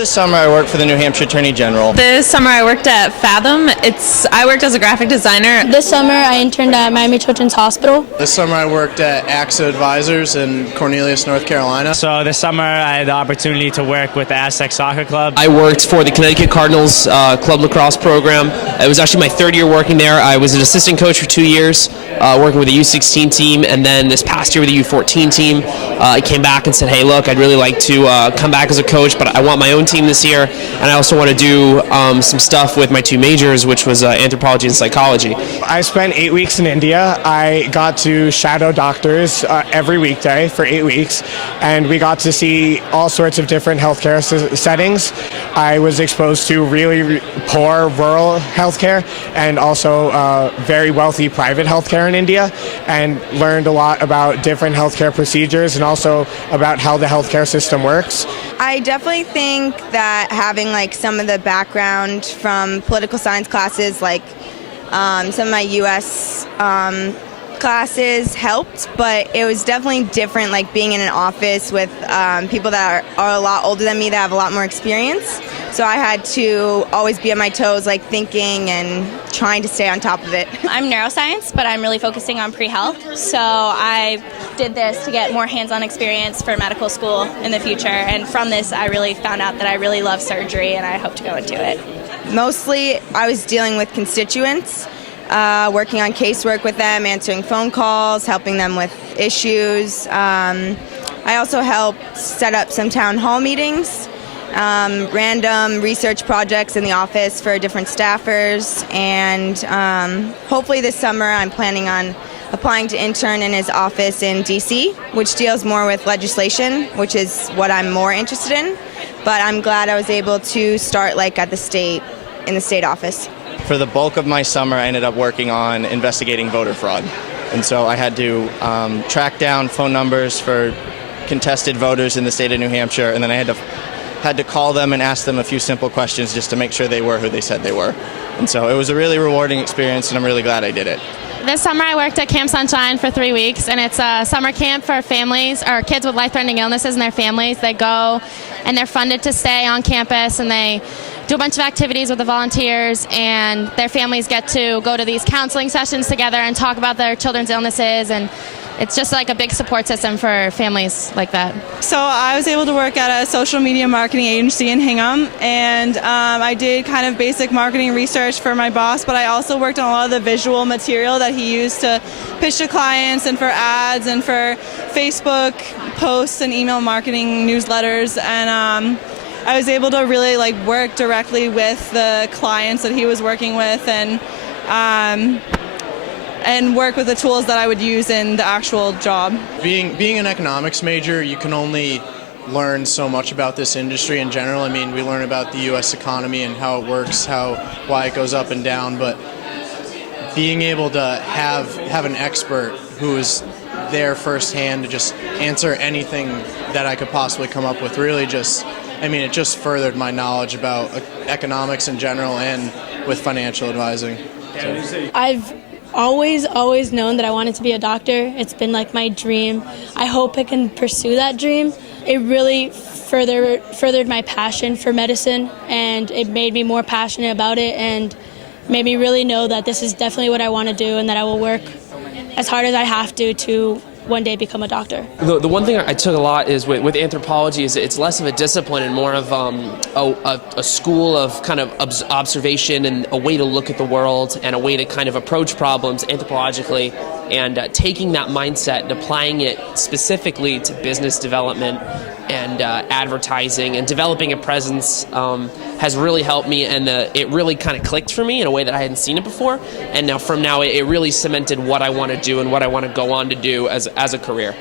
this summer I worked for the New Hampshire Attorney General. This summer I worked at Fathom. I worked as a graphic designer. This summer I interned at Miami Children's Hospital. This summer I worked at AXA Advisors in Cornelius, North Carolina. So this summer I had the opportunity to work with the Aztec Soccer Club. I worked for the Connecticut Cardinals Club Lacrosse program. It was actually my third year working there. I was an assistant coach for 2 years, working with the U16 team, and then this past year with the U14 team. I came back and said, hey, look, I'd really like to come back as a coach, but I want my own team this year, and I also want to do some stuff with my two majors, which was anthropology and psychology. I spent 8 weeks in India. I got to shadow doctors every weekday for 8 weeks, and we got to see all sorts of different healthcare settings. I was exposed to really poor rural healthcare and also very wealthy private healthcare in India, and learned a lot about different healthcare procedures and also about how the healthcare system works. I definitely think that having like some of the background from political science classes, like some of my U.S. classes helped, but it was definitely different, like being in an office with people that are a lot older than me that have a lot more experience. So I had to always be on my toes, like thinking and trying to stay on top of it. I'm neuroscience, but I'm really focusing on pre-health. So I did this to get more hands-on experience for medical school in the future. And from this, I really found out that I really love surgery, and I hope to go into it. Mostly, I was dealing with constituents, working on casework with them, answering phone calls, helping them with issues. I also helped set up some town hall meetings, random research projects in the office for different staffers, and hopefully this summer I'm planning on applying to intern in his office in DC, which deals more with legislation, which is what I'm more interested in. But I'm glad I was able to start like in the state office. For the bulk of my summer, I ended up working on investigating voter fraud. And so I had to track down phone numbers for contested voters in the state of New Hampshire, and then I had to call them and ask them a few simple questions just to make sure they were who they said they were. And so it was a really rewarding experience, and I'm really glad I did it. This summer I worked at Camp Sunshine for 3 weeks, and it's a summer camp for families or kids with life-threatening illnesses and their families. They go and they're funded to stay on campus, and they do a bunch of activities with the volunteers, and their families get to go to these counseling sessions together and talk about their children's illnesses, and it's just like a big support system for families like that. So I was able to work at a social media marketing agency in Hingham, and I did kind of basic marketing research for my boss, but I also worked on a lot of the visual material that he used to pitch to clients and for ads and for Facebook posts and email marketing newsletters, and I was able to really like work directly with the clients that he was working with, and work with the tools that I would use in the actual job. Being an economics major, you can only learn so much about this industry in general. I mean, we learn about the U.S. economy and how it works, why it goes up and down, but being able to have an expert who is there firsthand to just answer anything that I could possibly come up with really it just furthered my knowledge about economics in general and with financial advising. So. I've always known that I wanted to be a doctor. It's been like my dream. I hope I can pursue that dream. It really furthered my passion for medicine, and it made me more passionate about it, and made me really know that this is definitely what I want to do, and that I will work as hard as I have to one day become a doctor. The one thing I took a lot is with anthropology is it's less of a discipline and more of a school of kind of observation and a way to look at the world and a way to kind of approach problems anthropologically, and taking that mindset and applying it specifically to business development and advertising and developing a presence has really helped me, and it really kind of clicked for me in a way that I hadn't seen it before, and now it really cemented what I want to do and what I want to go on to do as a career.